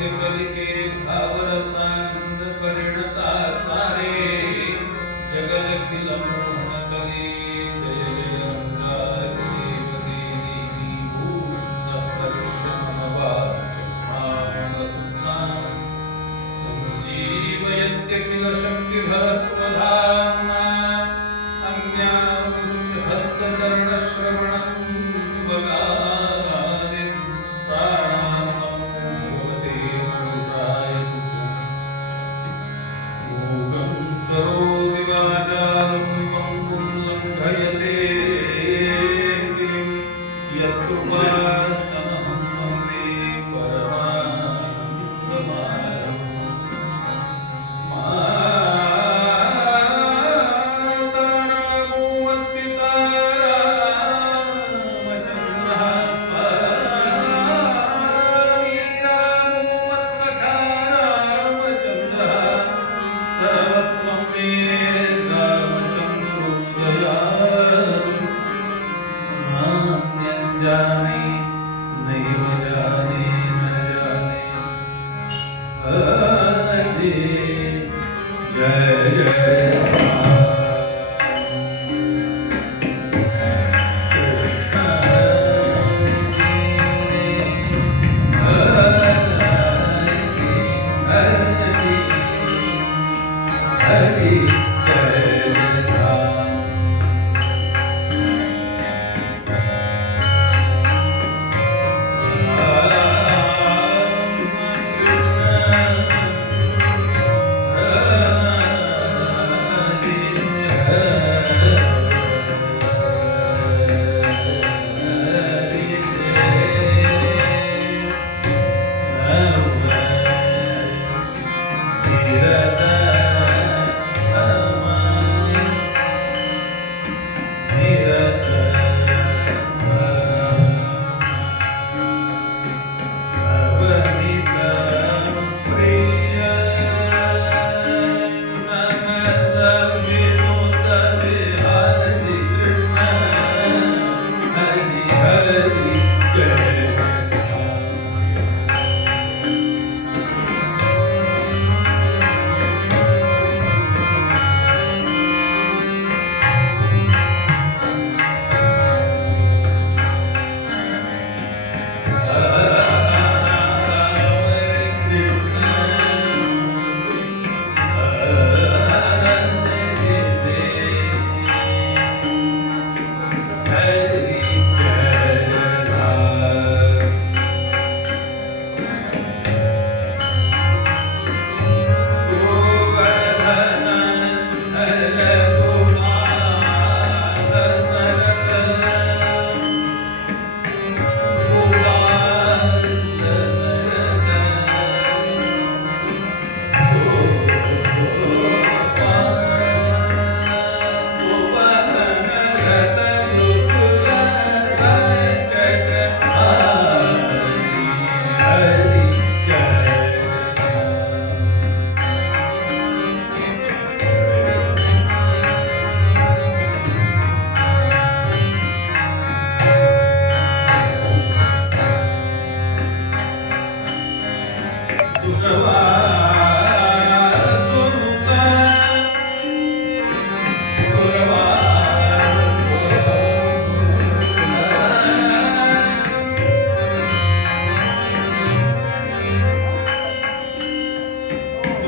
الذكر لكي Yeah.